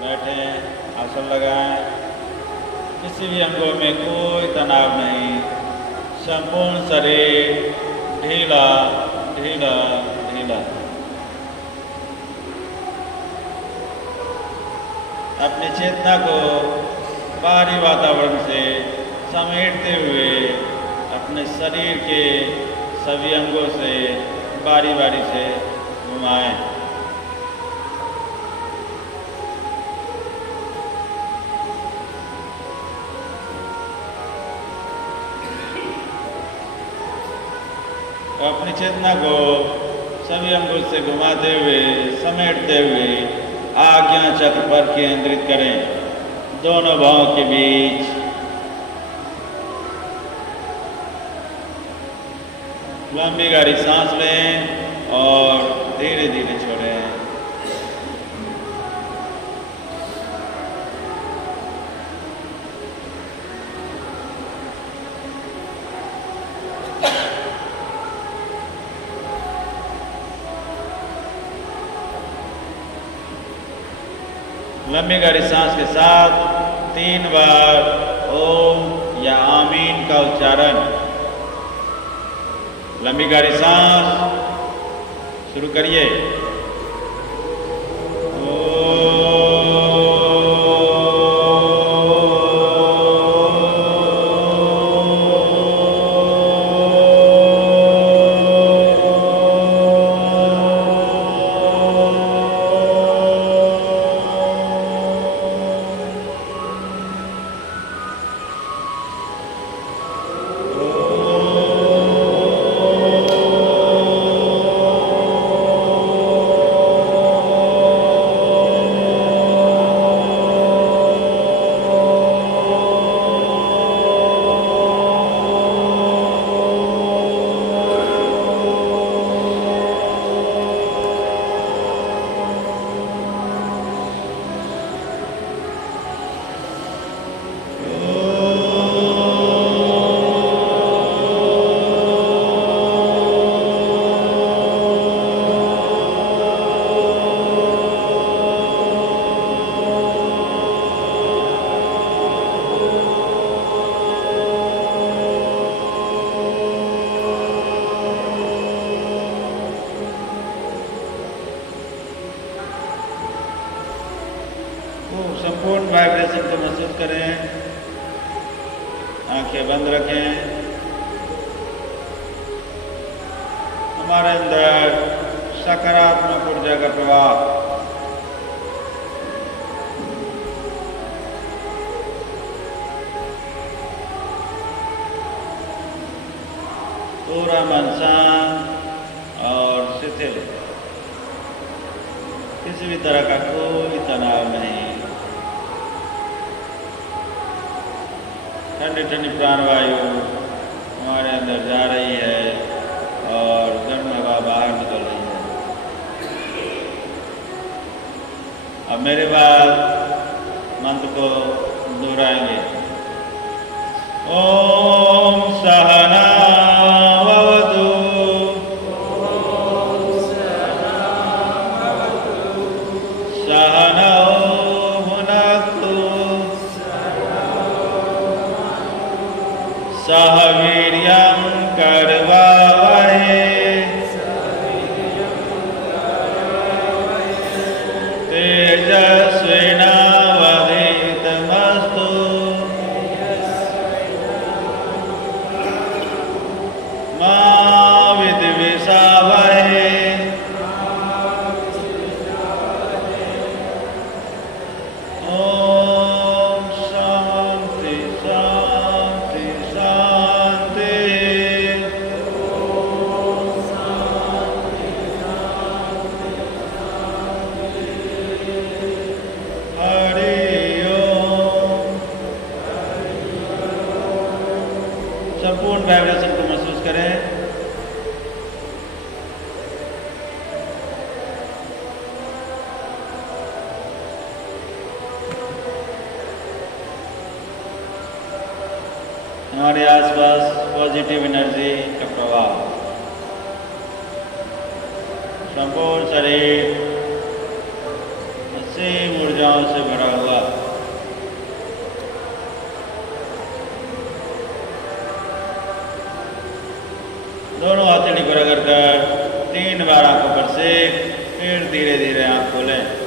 बैठें, आसन लगाएं। किसी भी अंगों में कोई तनाव नहीं, संपूर्ण शरीर ढीला ढीला ढीला। अपनी चेतना को बाहरी वातावरण से समेटते हुए अपने शरीर के सभी अंगों से बारी बारी से घुमाएं। अपनी चेतना को सभी अंगों से घुमाते हुए समेटते हुए आज्ञा चक्र पर केंद्रित करें, दोनों भावों के बीच। लंबी गहरी सांस लें और धीरे धीरे छोड़ें। लंबी गहरी सांस के साथ 3 बार ओम या आमीन का उच्चारण। लंबी गहरी सांस शुरू करिए। संपूर्ण वाइब्रेशन को महसूस करें। आंखें बंद रखें। हमारे अंदर सकारात्मक ऊर्जा का प्रवाह पूरा मन शांत और शिथिल, किसी भी तरह का कोई तनाव नहीं। ठंडी ठंडी प्राणवायु हमारे अंदर जा रही है और गर्म हवा बाहर निकल रही है। अब मेरे बाद मंत्र को दोहराएंगे। ओम सहना भवतु, सहनौ भुनक्तु, सह वीर्यं करवावहै, तेजस्विनावधीतमस्तु। मा विद्विषावहै। ओम शांति शांति शांति। हरि ओम। संपूर्ण वाइब्रेशन को महसूस करें। हमारे आसपास पॉजिटिव एनर्जी का प्रवाह संपूर्ण शरीर असीम ऊर्जाओं से भरा हुआ। दोनों हथेली को रगड़कर 3 बार आंखों पर से, फिर धीरे धीरे आंख खोलें।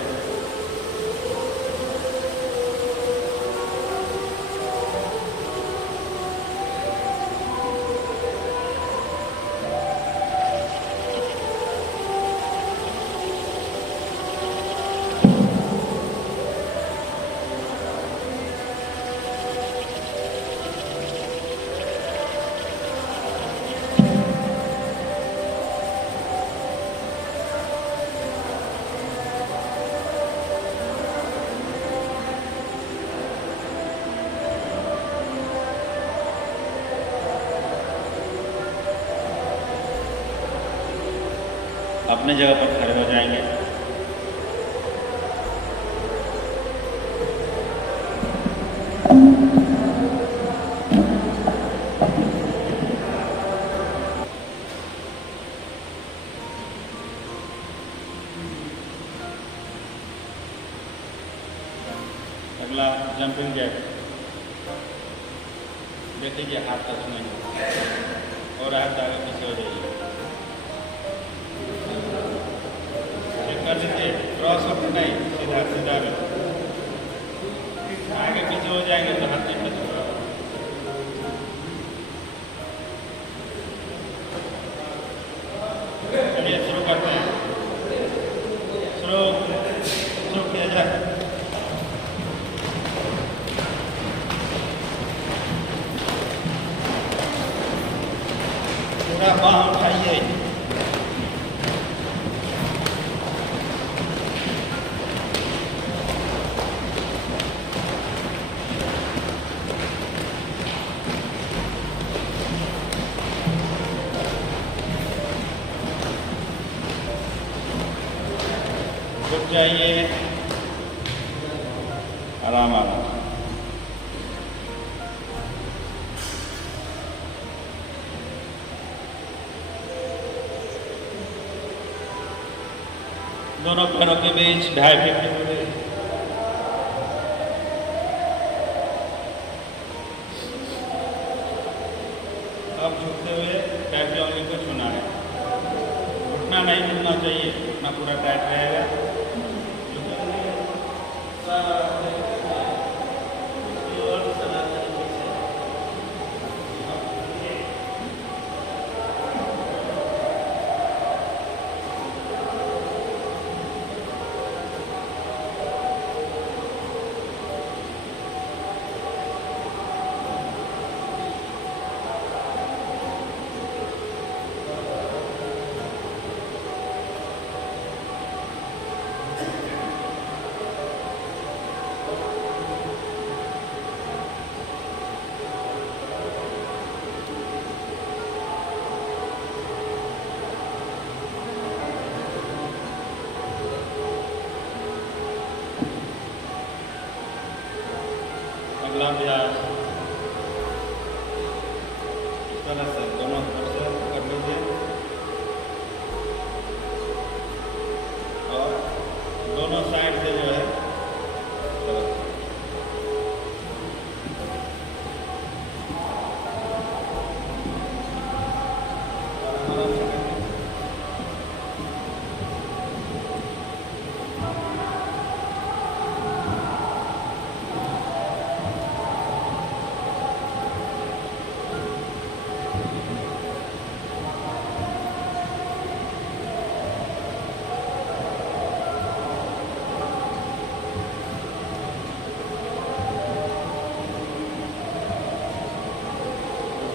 अपने जगह पर खड़े हो जाएंगे। अगला जंपिंग जैक। देख लीजिए हाथ टच नहीं और हाथ आगे पीछे हो जाइए। कर लीजिए क्रॉस अप नहीं, सीधा सीधा आगे पीछे हो जाएंगे तो हाथ नहीं टच होगा। चलिए शुरू करते हैं। शुरू किया जाए। पूरा बाँह उठाइए। रुक जाइए, आराम आराम। दोनों पैरों के बीच 2.5 फीट। अब झुकते हुए पैर की उंगली को छूना है। उठना नहीं, मिलना चाहिए, उठना पूरा टाइट रहेगा। अगला अभ्यास इस तरह से दोनों तरफ से कर लीजिए और दोनों साइड से जो है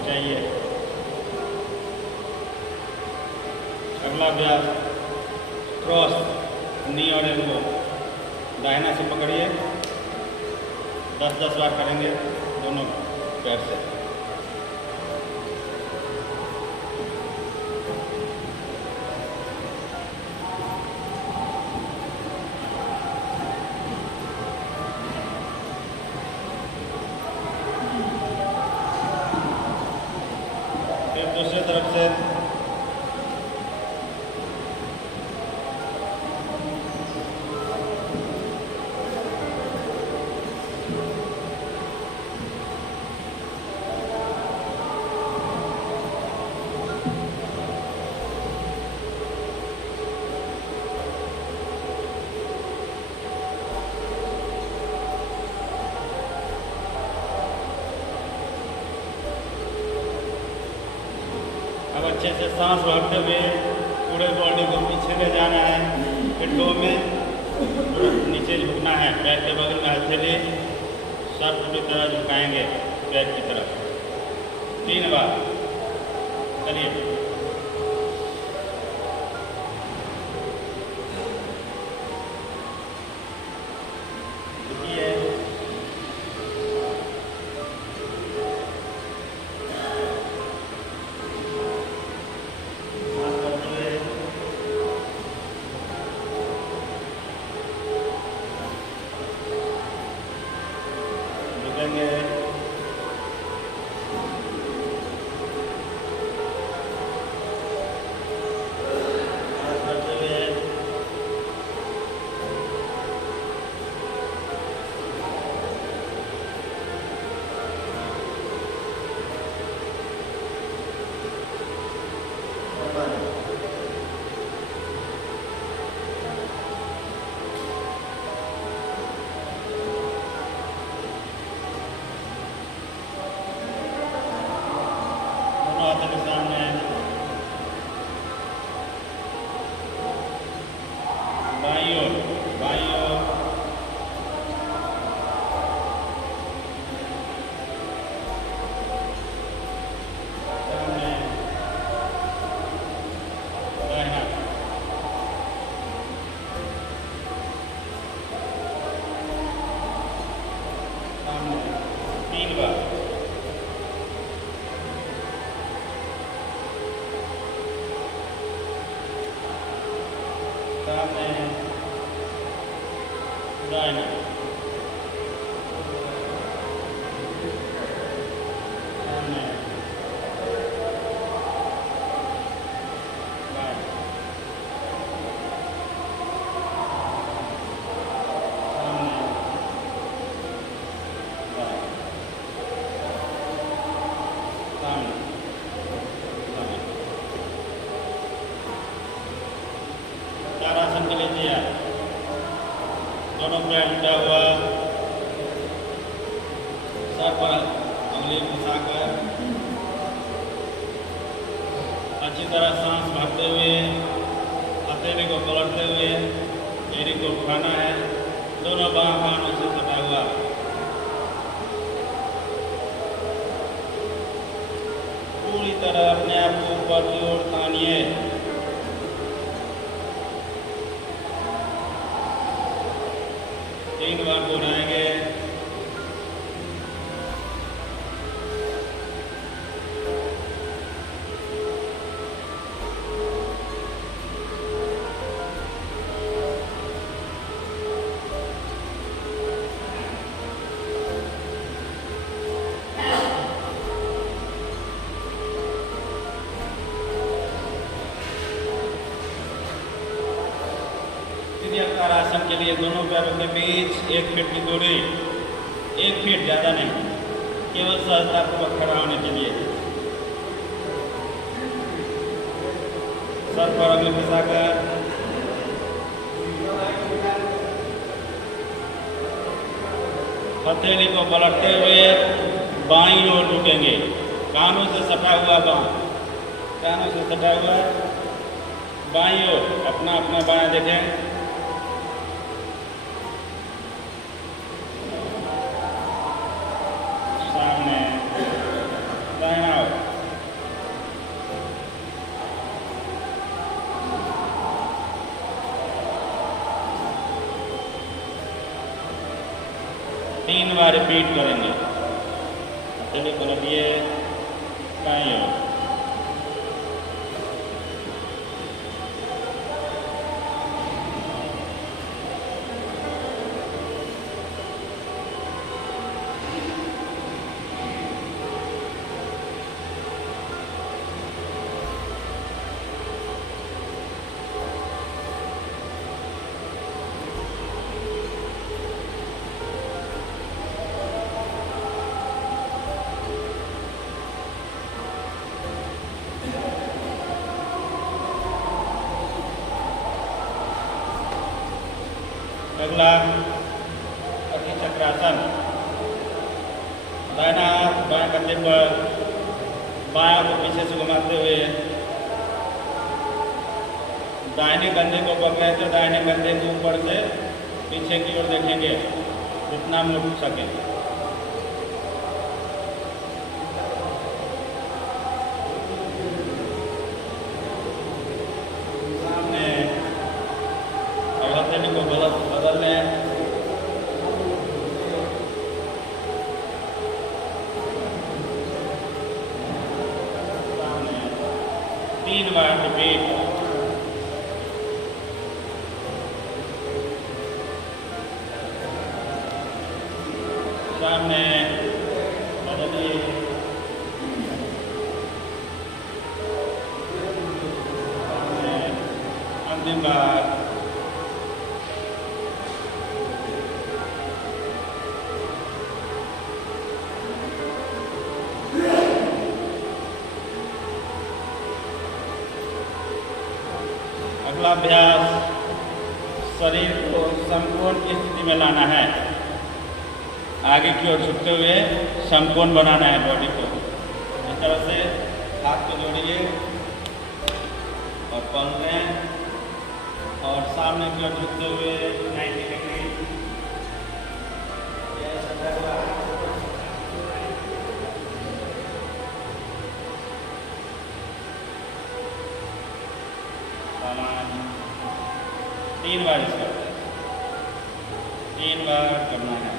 चाहिए। अगला अभ्यास क्रॉस नी और एल्बो। दाहिना से पकड़िए, 10-10 बार करेंगे दोनों पैर से। दूसरी तरफ से अब अच्छे से सांस भरते हुए पूरे बॉडी को पीछे ले जाना है, फिर टो में नीचे झुकना है, पैर के बगल में हथेली सर पूरी तरह झुकाएंगे पैर की तरफ 3 बार। चलिए के सामने बाईं ओर सामने दाहिना सामने 3 बार। सामने दाहिना सामने बाएं सामने बाएं सामने बाएं। तारासन के लिए तैयार, दोनों पैर उल्टा हुआ, सर पर उंगली घुसाकर अच्छी तरह सांस भरते हुए हथेली को पलटते हुए एड़ी को उठाना है, दोनों बाह कानों से सटा हुआ। पूरी तरह अपने आप को ऊपर की ओर तानिए। तीन बार दोहराएंगे। आसन के लिए दोनों पैरों के बीच 1 फीट की दूरी, 1 फीट ज़्यादा नहीं, केवल सहजतापूर्वक खड़ा होने के लिए। सर पर उंगली फंसाकर हथेली को पलटते हुए बाईं ओर झुकेंगे, कानों से सटा हुआ बांह, कानों से सटा हुआ बाईं ओर, अपना अपना बायां देखें। सामने दाहिना ओर, तीन बार रिपीट करेंगे। हथेली को रखिए बाईं ओर, अगला अति चक्रासन, दाहिना हाथ बाएं कंधे पर, बायां को पीछे से घुमाते हुए दाहिने कंधे को पकड़े तो दाहिने कंधे के ऊपर से पीछे की ओर देखेंगे जितना मुड़ सके। सामने हथेली को बदल लें। सामने 3 बार रिपीट। सामने बदलिए। सामने अंतिम बार। अगला अभ्यास शरीर को समकोण की स्थिति में लाना है। आगे की ओर झुकते हुए समकोण बनाना है बॉडी को। इस तरह से हाथ को जोड़िए और पलटें और सामने की ओर झुकते हुए 90 डिग्री। सामान 3 बार इसका 3 बार करना है।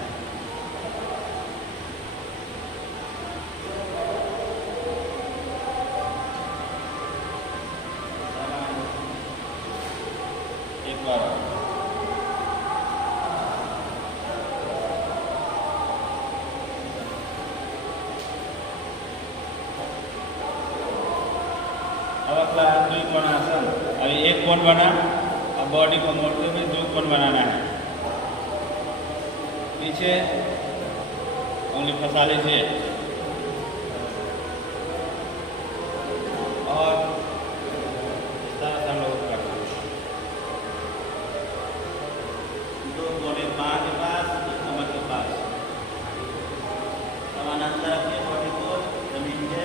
एक बार अब अगला द्विकोणासन। अभी एक कोण बना, अब बॉडी को मोड़ते हुए द्विकोण बनाना है। पीछे उंगली फंसा लीजिए और इस तरह से हम लोग करते हैं। 2 कोने बाँ के पास, 2 कमर के पास समानांतर रखिए बॉडी को जमीन के।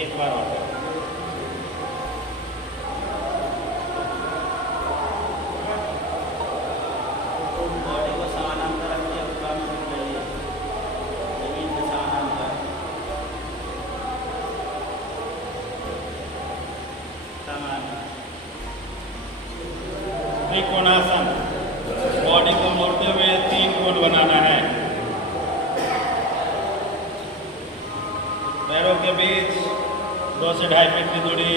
एक बार और बॉडी को समानांतर रखिए, जमीन के समानांतर। त्रिकोणासन। बॉडी को मोड़ते हुए 3 कोण बनाना है। पैरों के बीच 2 से 2.5 फीट की दूरी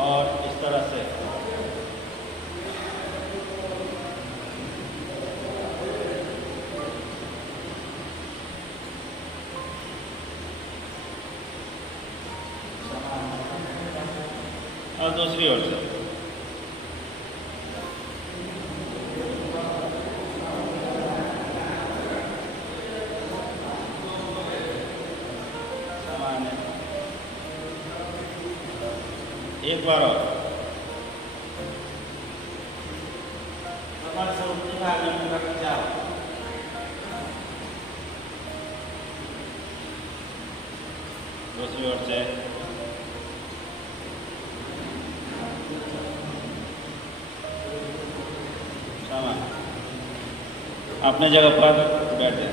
और इस तरह से। और दूसरी ओर से एक बार और कमर से ऊपरी भाग में रख जाओ। दूसरी ओर से सामान अपने जगह पर बैठे।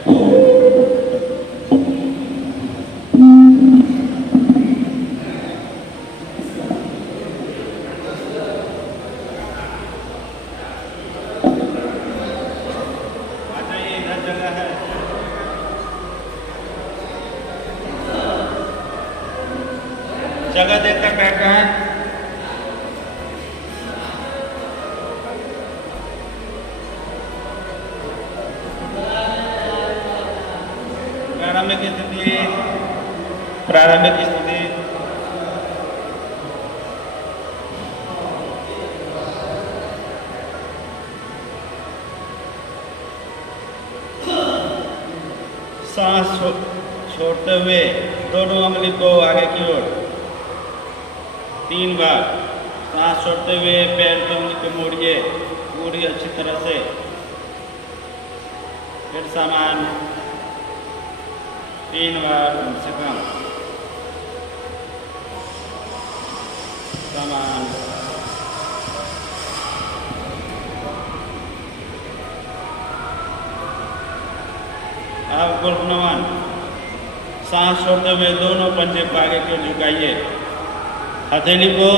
जगह देखकर बैठ रहे हैं। प्रारंभिक स्थिति, प्रारंभिक स्थिति। सांस छोड़ते हुए दोनों उंगली को आगे की ओर 3 बार सांस छोड़ते हुए पैर की उंगली को मोड़िए पूरी अच्छी तरह से। फिर सामान 3 बार कम से कम। सामान अब ग्रुप नमन। सांस छोड़ते हुए दोनों पंजे को आगे की ओर झुकाइए। हथेली को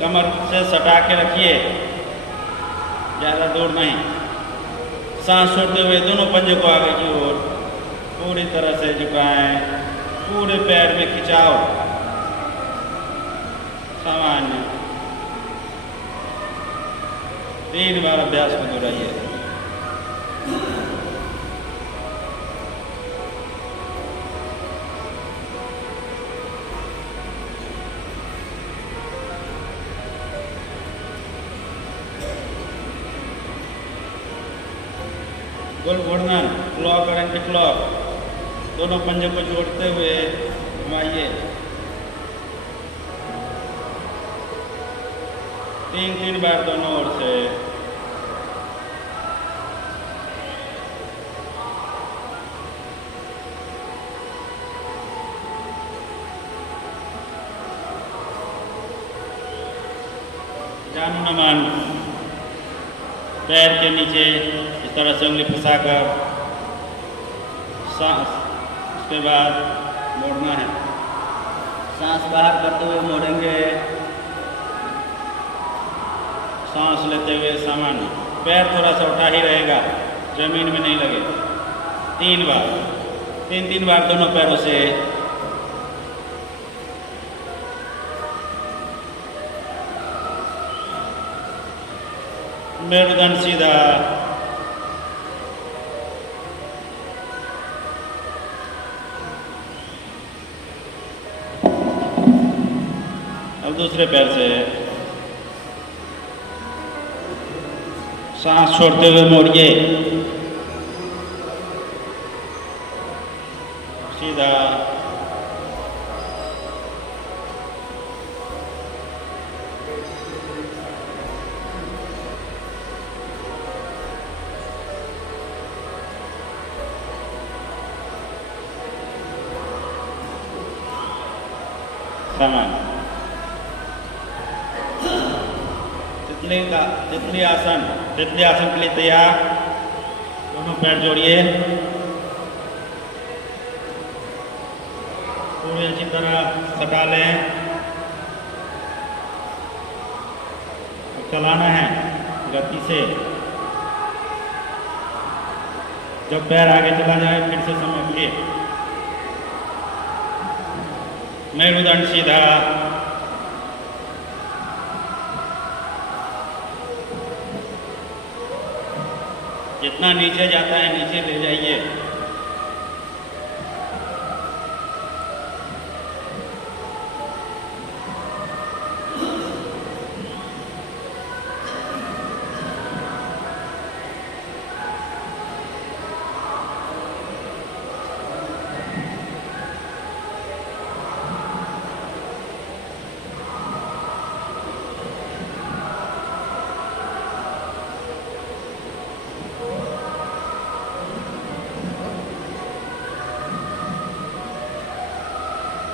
कमर से सटा के रखिए, ज़्यादा दूर नहीं। सांस छोड़ते हुए दोनों पंजे को आगे की ओर पूरी तरह से झुकाएं। पूरे पैर में खिंचाव। सामान्य 3 बार अभ्यास को दोहराइए। गोल घूर्णन, क्लॉक और एंटी क्लॉक, दोनों पंजे को जोड़ते हुए घुमाइए। 3 बार दोनों ओर से। जानु नमन। पैर के नीचे इस तरह से उंगली फंसाकर सांस, उसके बाद मोड़ना है। सांस बाहर करते हुए मोड़ेंगे। सांस लेते हुए सामान्य। पैर थोड़ा सा उठा ही रहेगा, जमीन में नहीं लगे। 3 बार, 3 बार दोनों पैरों से। मेरुदंड सीधा। अब दूसरे पैर से सांस छोड़ते हुए मोड़िए सीधा। सामान तितली आसन। तितली आसन के लिए तैयार। दोनों पैर जोड़िए पूरी अच्छी तरह सटा लें। चलाना है गति से। जब पैर आगे चला जाए फिर से समझ लिए। मेरुदंड सीधा। जितना नीचे जाता है नीचे ले जाइए।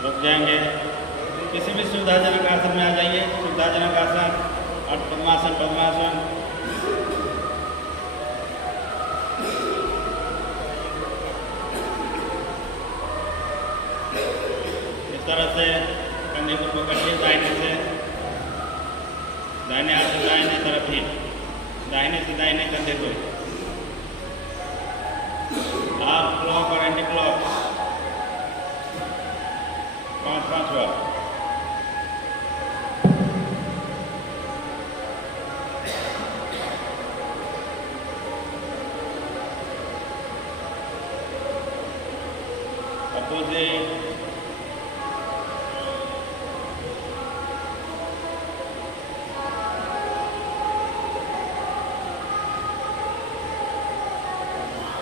रुक जाएंगे। किसी भी सुविधाजनक आसन में आ जाइए। सुविधाजनक आसन और पद्मासन। पद्मासन इस तरह से कंधे को पकड़िए दाहिने से। दाहिने हाथ से दाहिने तरफ ही, दाहिने से दाहिने कंधे को। आप क्लॉक और एंटी क्लॉक 5 बार। अपोजिट।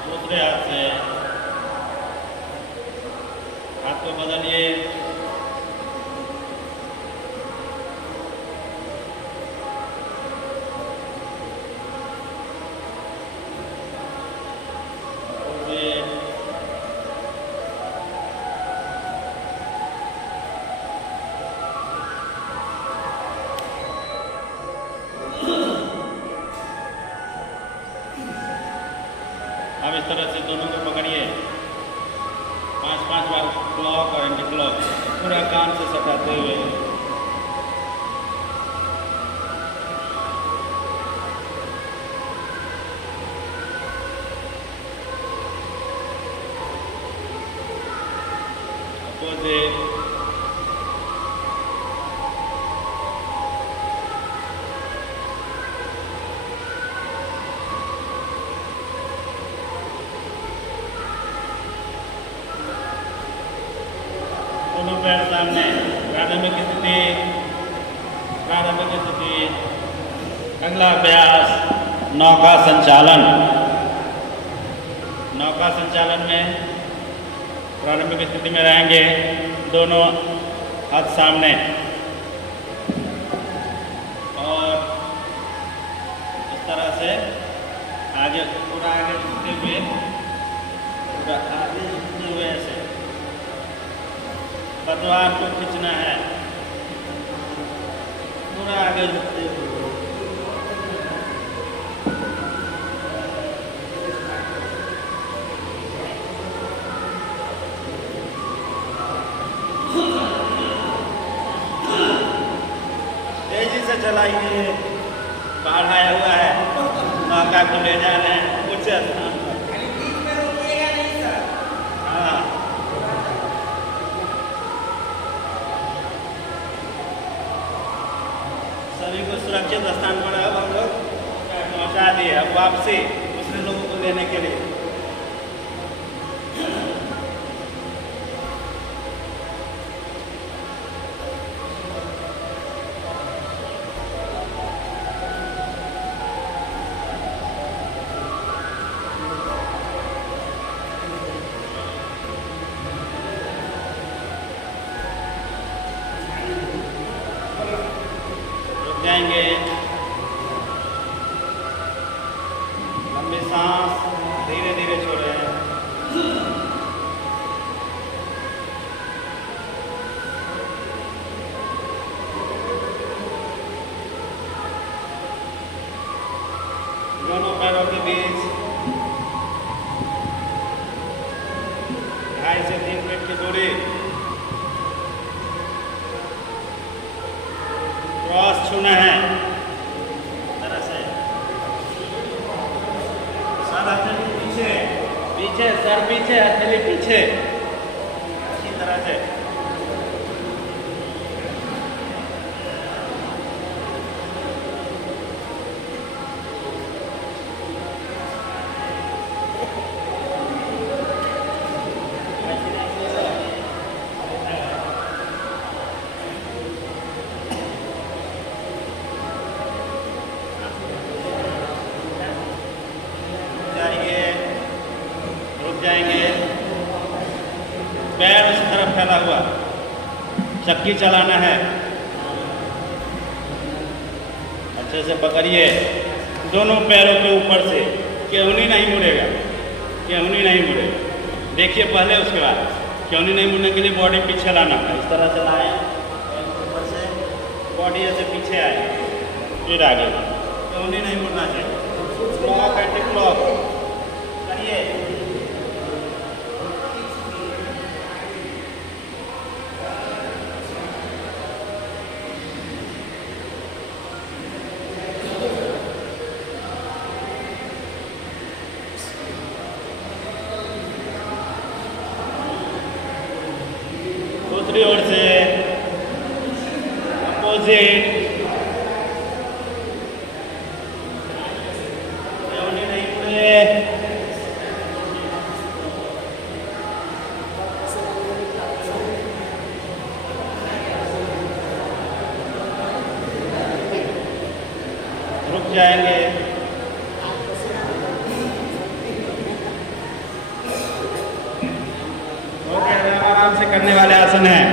दूसरे हाथ से हाथ को बदलिए। तरह से दोनों को पकड़िए, 5-5 बार क्लॉक और एंटी क्लॉक पूरा कान से सटाते हुए। अपोजिट, दोनों पैर सामने, प्रारंभिक स्थिति, प्रारंभिक स्थिति। अगला अभ्यास नौका संचालन। नौका संचालन में प्रारंभिक स्थिति में रहेंगे, दोनों हाथ सामने और इस तरह से आगे, पूरा आगे झुकते हुए, पूरा आगे झुकते हुए ऐसे पतवार को खींचना है, पूरा आगे झुकते हुए। तेजी से चलाइए, बाढ़ आया हुआ है, नौका को ले जाना है उच्च स्थान पर। हाँ, सभी को सुरक्षित स्थान पर अब हम लोग पहुंचा दिए। अब वापसी दूसरे लोगों को लेने के लिए। जाएंगे, लंबी सांस धीरे धीरे छोड़ें। दोनों पैरों के बीच 2.5 से 3 फीट की दूरी, क्रॉस छूना है तरह से। सर हथेली पीछे, पीछे सर पीछे, हथेली पीछे, इसी तरह से। जाएंगे, पैर उस तरफ फैला हुआ, चक्की चलाना है, अच्छे से पकड़िए दोनों पैरों के ऊपर से, केहूनी नहीं मुड़ेगा, केहूनी नहीं मुड़ेगा। देखिए पहले, उसके बाद केहूनी नहीं मुड़ने के लिए बॉडी पीछे लाना है, इस तरह से लाए, ऊपर से बॉडी ऐसे पीछे आए, फिर आगे, केहूनी नहीं मुड़ना चाहिए। क्लॉक एंटी क्लॉक करिए। दूसरी ओर से अपोजिट, नहीं मुड़े, रुक जाएंगे। आराम से करने वाले आसन हैं,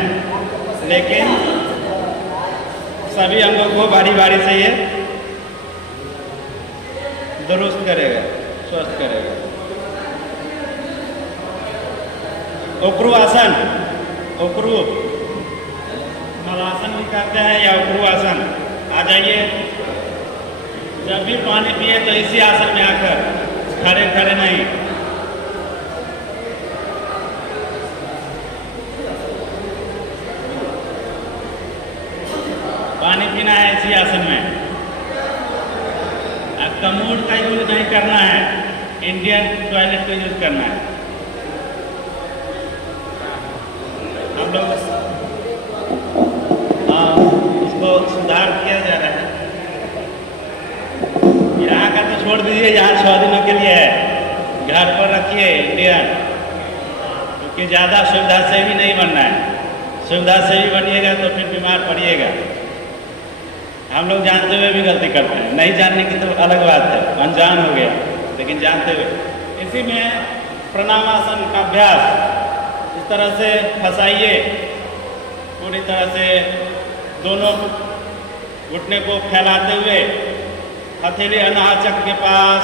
लेकिन सभी अंगों को बारी बारी से ये दुरुस्त करेगा, स्वस्थ करेगा। उक्रू आसन, उक्रू मलासन भी कहते हैं या उक्रू आसन। आ जाइए, जब भी पानी पिए तो इसी आसन में आकर, खड़े खड़े नहीं, कमोड का यूज नहीं करना है, इंडियन टॉयलेट का यूज करना है। हम लोग इसको सुधार किया जा रहा है। यहाँ का तो छोड़ दीजिए, यहाँ 6 दिनों के लिए है, घर पर रखिए इंडियन, क्योंकि ज़्यादा सुविधा से भी नहीं बनना है। सुविधा से भी बनिएगा तो फिर बीमार पड़िएगा। हम लोग जानते हुए भी गलती करते हैं, नहीं जानने की तो अलग बात है, अनजान हो गया, लेकिन जानते हुए। इसी में प्रणामासन का अभ्यास, इस तरह से फंसाइए, पूरी तरह से दोनों घुटने को फैलाते हुए, हथेली अनाहचक के पास,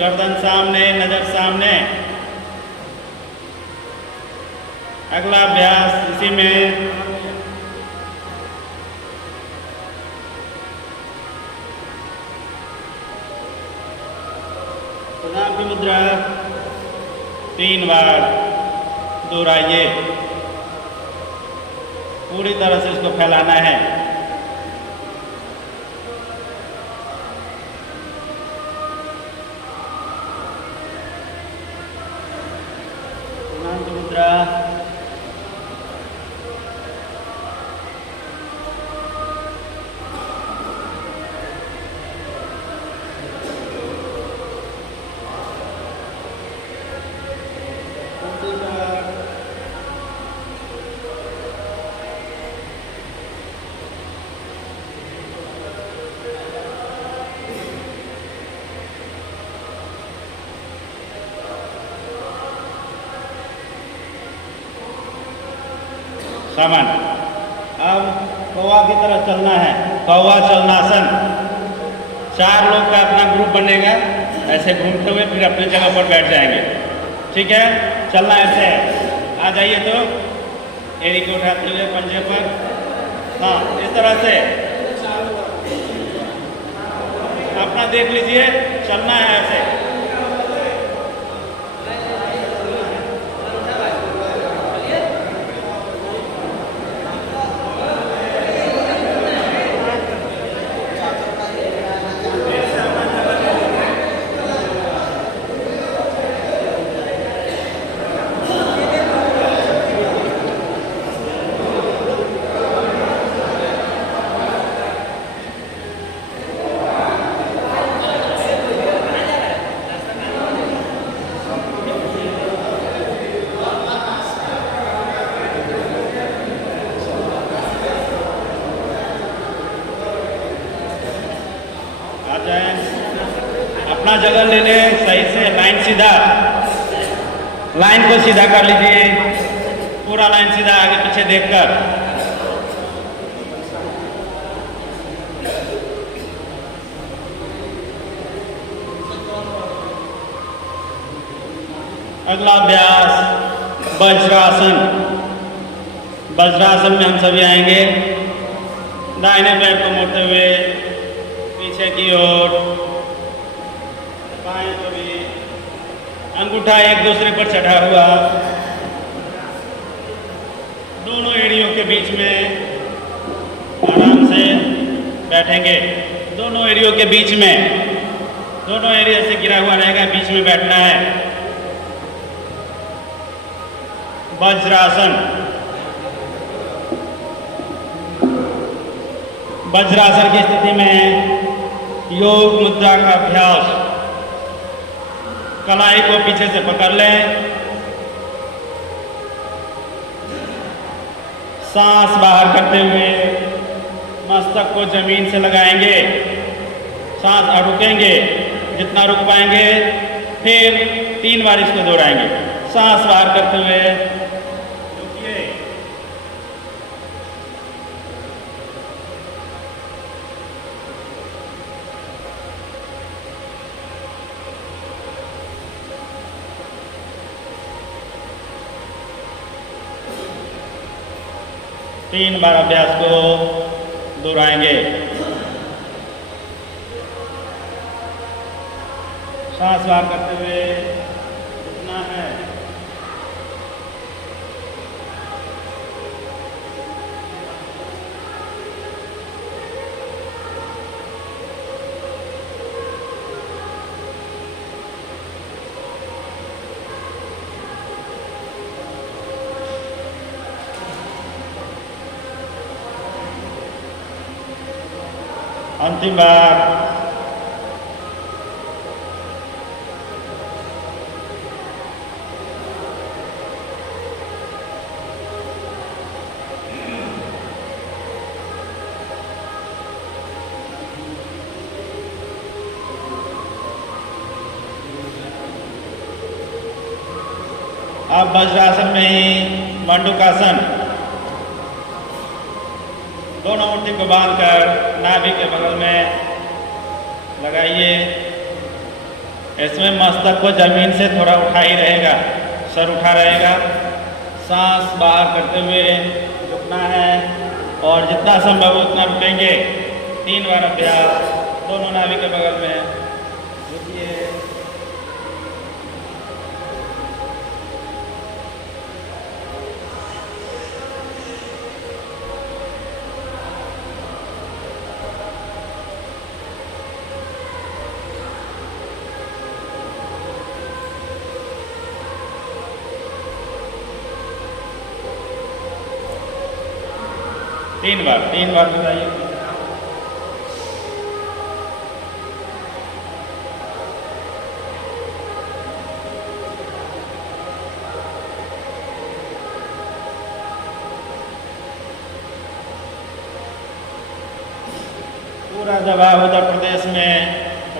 गर्दन सामने, नज़र सामने। अगला अभ्यास इसी में प्रणाम की मुद्रा 3 बार दोहराइए। पूरी तरह से इसको फैलाना है। प्रणाम की मुद्रा सामान। अब कौवा की तरह चलना है, कौवा चलनासन। 4 लोग का अपना ग्रुप बनेगा, ऐसे घूमते हुए फिर अपनी जगह पर बैठ जाएंगे। ठीक है, चलना ऐसे है। आ जाइए तो एड़ी को उठाते हुए पंजे पर, हाँ इस तरह से अपना देख लीजिए, चलना है ऐसे। अपना जगह ले लें सही से, लाइन सीधा, लाइन को सीधा कर लीजिए, पूरा लाइन सीधा आगे पीछे देखकर। अगला अभ्यास वज्रासन। वज्रासन में हम सभी आएंगे, दाहिने पैर को मोड़ते हुए पीछे की ओर, बाएं को भी, अंगूठा एक दूसरे पर चढ़ा हुआ, दोनों एड़ियों के बीच में आराम से बैठेंगे। दोनों एड़ियों के बीच में, दोनों एड़िया से गिरा हुआ रहेगा, बीच में बैठना है। वज्रासन। वज्रासन की स्थिति में योग मुद्रा का अभ्यास। कलाई को पीछे से पकड़ लें, सांस बाहर करते हुए मस्तक को जमीन से लगाएंगे, सांस रुकेंगे जितना रुक पाएंगे, फिर 3 बार इसको दोहराएंगे। सांस बाहर करते हुए रुकिए, तीन बार अभ्यास को दोहराएंगे। सांस बाहर करते हुए रुकना है। अंतिम बार। अब वज्रासन में ही मंडूकासन। दोनों मुट्ठी को बांधकर नाभि के बगल में लगाइए। इसमें मस्तक को जमीन से थोड़ा उठा ही रहेगा, सर उठा रहेगा। सांस बाहर करते हुए रुकना है और जितना संभव उतना रुकेंगे। 3 बार अभ्यास। दोनों नाभि के बगल में रुकिए। तीन बार बताइए। पूरा दबाव उत्तर प्रदेश में,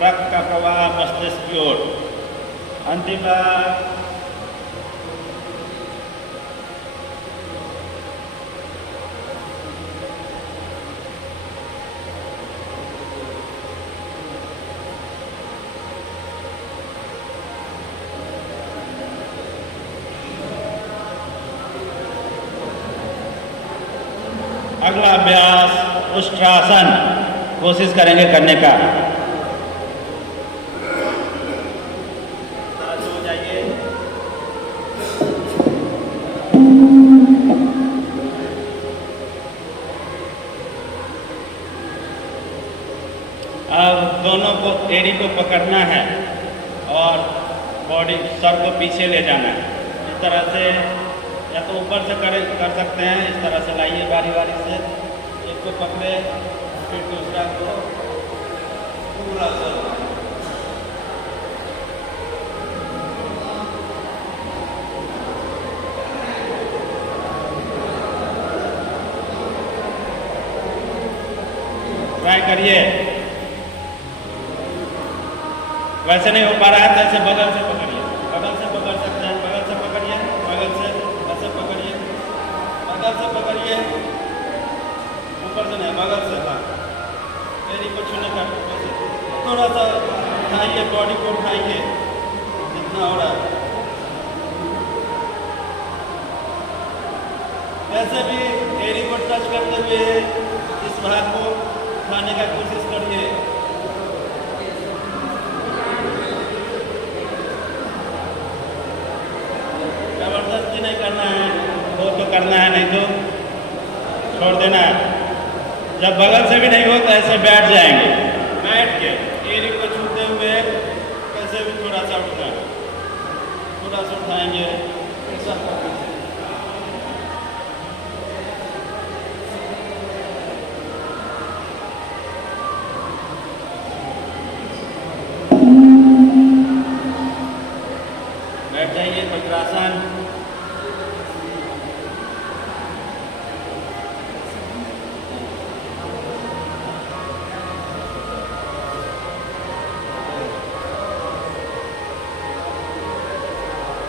रक्त का प्रवाह मस्तिष्क की ओर। अंतिम बार। अगला अभ्यास उष्ट्रासन कोशिश करेंगे करने का। हो जाइए। अब दोनों को एड़ी को पकड़ना है और बॉडी सर को पीछे ले जाना है। इस तरह से या तो ऊपर से कर सकते हैं। इस तरह से लाइए बारी बारी से। एक को पकड़े फिर दूसरा को पूरा सर। ट्राई करिए। वैसे नहीं हो पा रहा है तो ऐसे बगल से पकड़िए। बगल से पकड़ सकते हैं। बगल से पकड़िए। बगल से ऐसे पकड़िए। बगल से पकड़िए। ऊपर से नहीं, बगल से। हाँ, एड़ी को छूने का थोड़ा सा उठाइए, बॉडी को उठाइए जितना हो रहा है। ऐसे भी एड़ी को टच करते हुए इस भाग को उठाने का कोशिश करिए। जबरदस्ती नहीं करना है, हो तो करना है, नहीं तो छोड़ देना है। जब बगल से भी नहीं हो तो ऐसे बैठ जाएंगे। बैठ के एड़ी को छूते हुए कैसे भी थोड़ा सा उठाएं, थोड़ा सा उठाएंगे। बैठ जाइए। वज्रासन।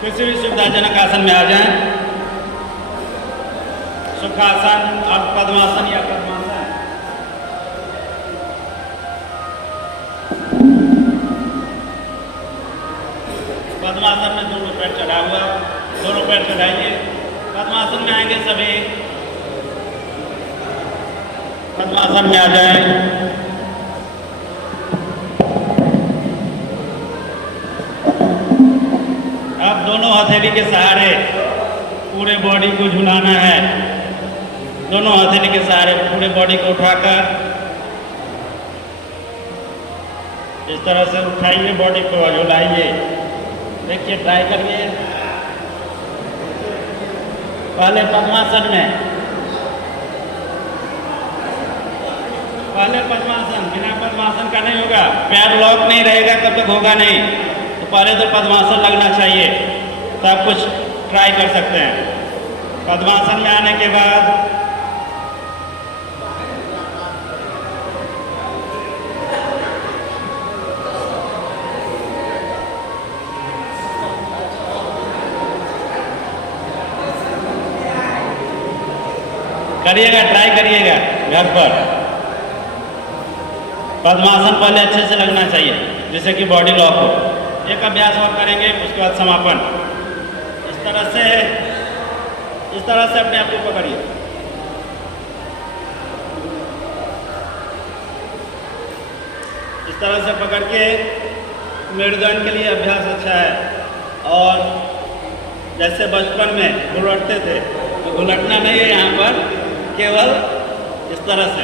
किसी भी सुविधाजनक आसन में आ जाएं। सुखासन और पद्मासन या पद्मासन। पद्मासन में दोनों पैर चढ़ा हुआ, दोनों पैर चढ़ाइए। पद्मासन में आएंगे सभी। पद्मासन में आ जाएं। अब दोनों हथेली के सहारे पूरे बॉडी को झुलाना है। दोनों हथेली के सहारे पूरे बॉडी को उठाकर इस तरह से उठाइए, बॉडी को झुलाइए। देखिए, ट्राई करिए। पहले पद्मासन में, पहले पद्मासन, बिना पद्मासन का नहीं होगा। पैर लॉक नहीं रहेगा तब तक होगा नहीं। तो पहले तो पद्मासन लगना चाहिए, तब कुछ ट्राई कर सकते हैं। पद्मासन में आने के बाद करिएगा, ट्राई करिएगा घर पर। पद्मासन पहले अच्छे से लगना चाहिए जिससे कि बॉडी लॉक हो। एक अभ्यास और करेंगे, उसके बाद समापन। इस तरह से अपने आप को पकड़िए। इस तरह से पकड़ के मेरुदंड के लिए अभ्यास अच्छा है। और जैसे बचपन में घुलटते थे, तो घुलटना नहीं है यहाँ पर, केवल इस तरह से।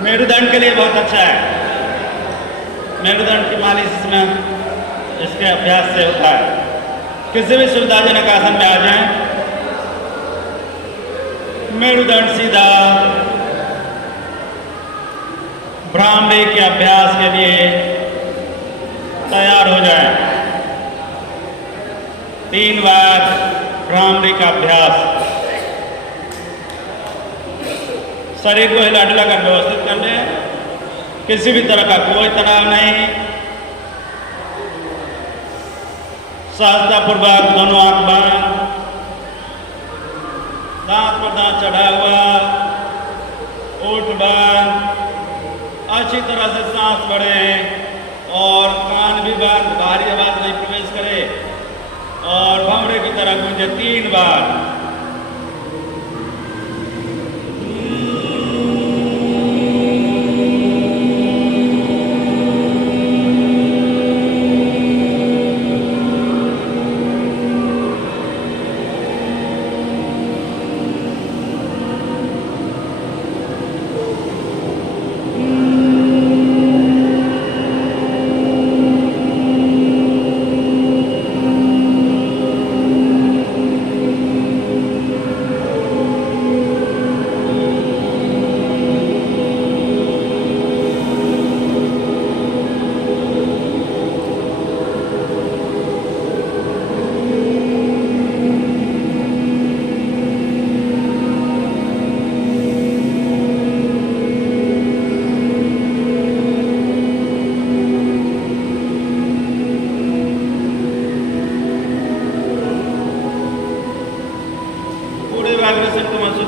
मेरुदंड के लिए बहुत अच्छा है। मेरुदंड की मालिश इसमें इसके अभ्यास से होता है। किसी भी सुविधाजनक आसन में आ जाएं, मेरुदंड सीधा। भ्रामरी के अभ्यास के लिए तैयार हो जाएं। 3 बार भ्रामरी का अभ्यास। शरीर को हिला डुला कर व्यवस्थित कर लें। किसी भी तरह का कोई तनाव नहीं। सहजतापूर्वक दोनों आंख बंद, दांत पर दांत चढ़ा हुआ, ओठ बंद। अच्छी तरह से सांस बढ़े और कान भी बंद, बाहरी आवाज नहीं प्रवेश करे। और भंवरे की तरह गूंजे 3 बार।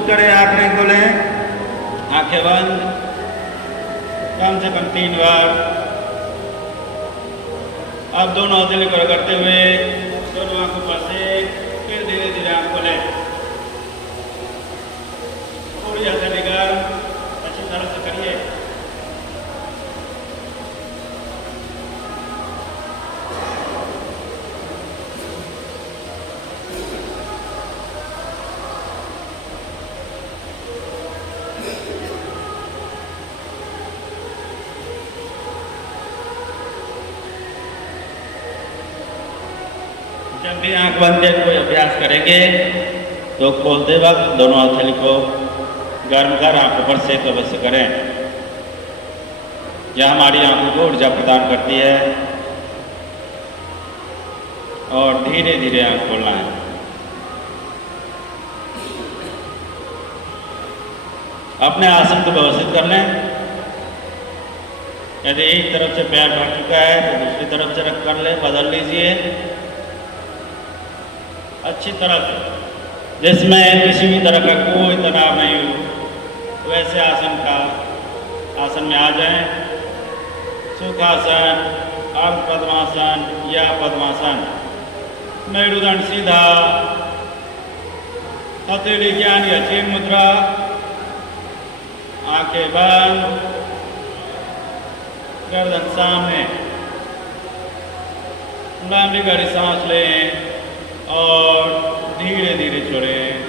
करें, आंखें खोलें, आंखें बंद, कम से कम 3 बार। अब दोनों हथेली को रगड़ते हुए दोनों आंखों पर से फिर धीरे धीरे आंख खोलें। पूरी हथेली गर्म अच्छी तरह से करिए। जब भी आंख बंद के कोई अभ्यास करेंगे तो खोलते वक्त दोनों हथेली को गर्म कर आंखों पर सेक अवश्य करें। यह हमारी आंखों को ऊर्जा प्रदान करती है। और धीरे धीरे आंख खोलना है। अपने आसन को व्यवस्थित कर लें। यदि एक तरफ से पैर ढक चुका है तो दूसरी तरफ से रख कर ले, बदल लीजिए अच्छी तरह से, जिसमें किसी भी तरह का कोई तनाव नहीं हो। वैसे आसन में आ जाएं। सुखासन, अर्ध पद्मासन या पद्मासन। मेरुदंड सीधा, हथेली ज्ञान या चीन मुद्रा, आंखें बंद, गर्दन सामने। लंबी गहरी सांस लें और धीरे धीरे छोड़ें।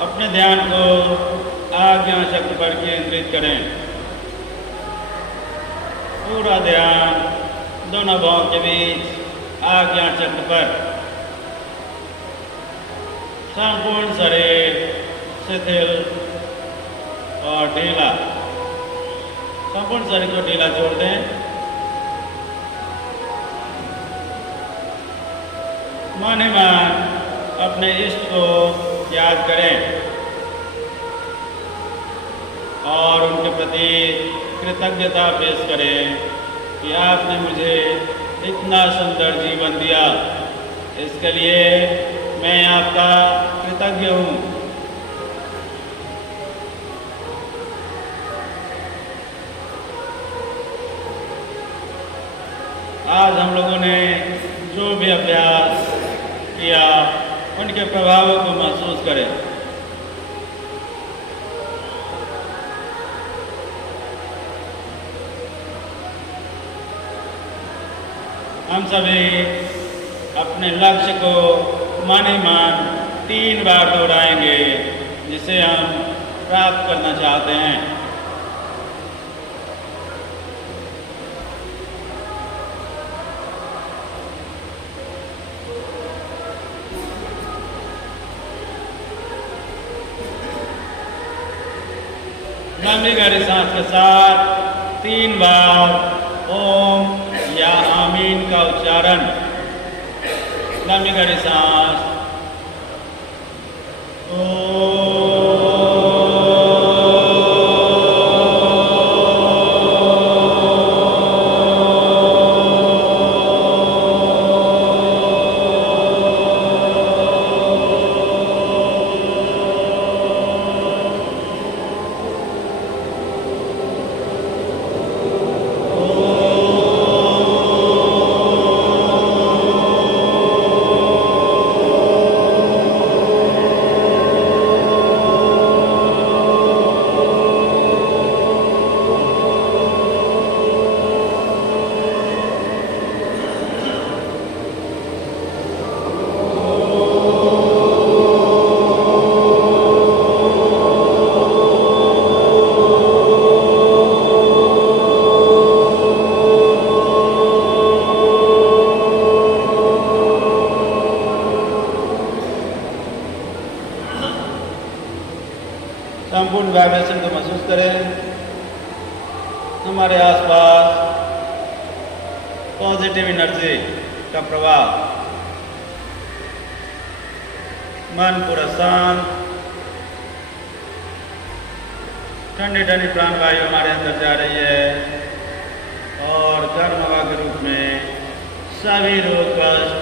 अपने ध्यान को आज्ञा शक्ति पर केंद्रित करें। पूरा ध्यान दोनों भावों के बीच आज्ञा चक्र पर। संपूर्ण शरीर शिथिल और ढीला। संपूर्ण शरीर को ढीला छोड़ दें। मन ही मन अपने इष्ट को याद करें और उनके प्रति कृतज्ञता पेश करें कि आपने मुझे इतना सुंदर जीवन दिया, इसके लिए मैं आपका कृतज्ञ हूँ। आज हम लोगों ने जो भी अभ्यास किया उनके प्रभावों को महसूस करें। हम सभी अपने लक्ष्य को मन ही मन 3 बार दोहराएंगे जिसे हम प्राप्त करना चाहते हैं। लंबी गहरी सांस के साथ 3 बार ओम या आमीन का उच्चारण। लंबी गहरी सांस संपूर्ण वाइब्रेशन को महसूस करें। हमारे आसपास पॉजिटिव एनर्जी का प्रभाव। मन पूरा शांत, ठंडी ठंडी प्राणवायु हमारे अंदर जा रही है और गर्म हवा के रूप में सभी रोग कष्ट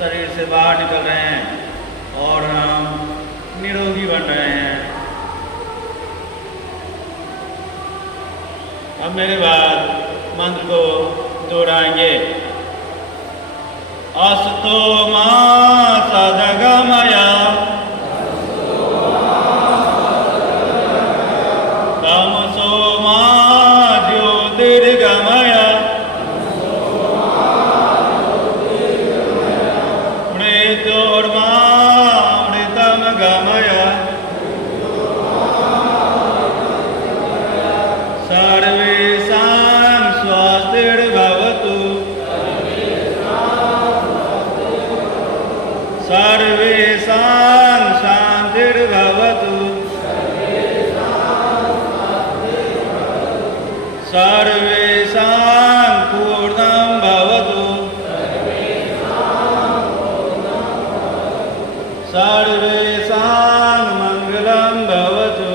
शरीर से बाहर निकल रहे हैं और हम निरोगी बन रहे हैं। अब मेरे बाद मंत्र को दोहराएंगे। अस्तो मा सदगमया तमसो मा ज्योतिर्गमया मृत्योर्मा मृतम गमया सर्वेषां स्वस्तिर्भवतु सर्वेषां शान्तिर्भवतु सर्वेषां पूर्णं भवतु सर्वेषां मङ्गलं भवतु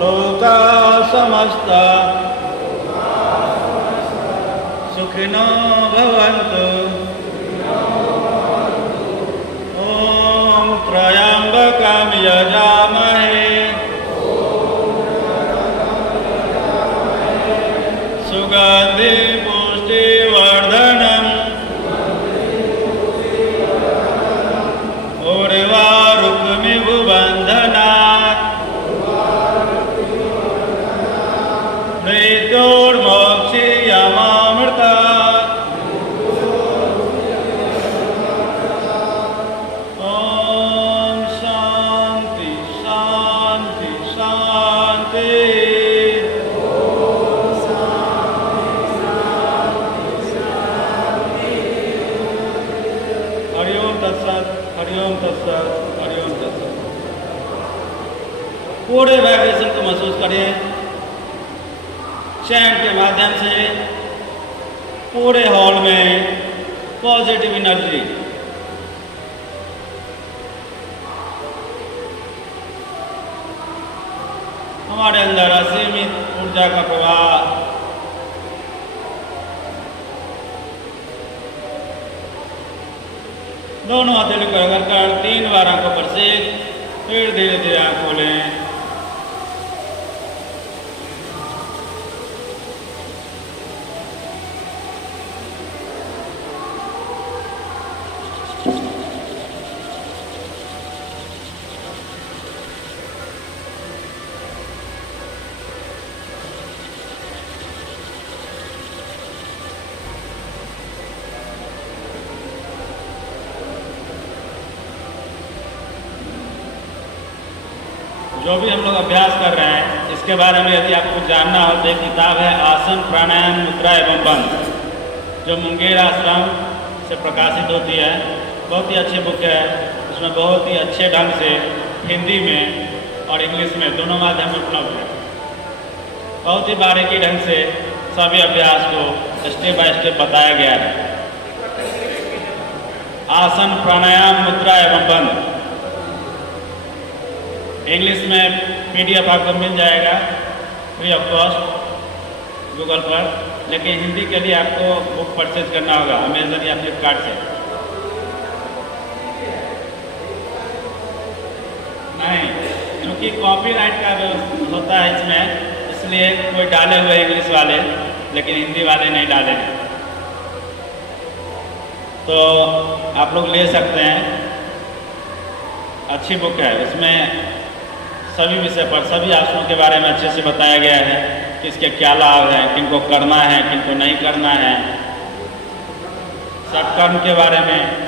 लोका समस्ता सुखिनो भवन्तु हरिओम तत्सत, हरिओम तत्सत। पूरे वाइब्रेशन को महसूस करिए। चैन के माध्यम से पूरे हॉल में पॉजिटिव एनर्जी हमारे अंदर असीमित ऊर्जा का प्रवाह दोनों हथेली को रगड़ कर 3 बार आंखों पर से फिर धीरे धीरे आंख खोलें। जो भी हम लोग अभ्यास कर रहे हैं इसके बारे में यदि आपको जानना हो तो एक किताब है आसन प्राणायाम मुद्रा एवं बंध, जो मुंगेर आश्रम से प्रकाशित होती है। बहुत ही अच्छी बुक है। उसमें बहुत ही अच्छे ढंग से हिंदी में और इंग्लिश में दोनों माध्यम में उपलब्ध है। बहुत ही बारीकी ढंग से सभी अभ्यास को स्टेप बाय स्टेप बताया गया है। आसन प्राणायाम मुद्रा एवं बंध इंग्लिश में PDF आपको मिल जाएगा फ्री ऑफ कॉस्ट गूगल पर, लेकिन हिंदी के लिए आपको बुक परचेज करना होगा अमेजन या फ्लिपकार्ट से। नहीं, क्योंकि कॉपीराइट का होता है इसमें, इसलिए कोई डाले हुए इंग्लिश वाले, लेकिन हिंदी वाले नहीं डाले हैं। तो आप लोग ले सकते हैं। अच्छी बुक है। उसमें सभी विषय पर सभी आसनों के बारे में अच्छे से बताया गया है कि इसके क्या लाभ हैं, किनको करना है, किनको नहीं करना है, षटकर्म के बारे में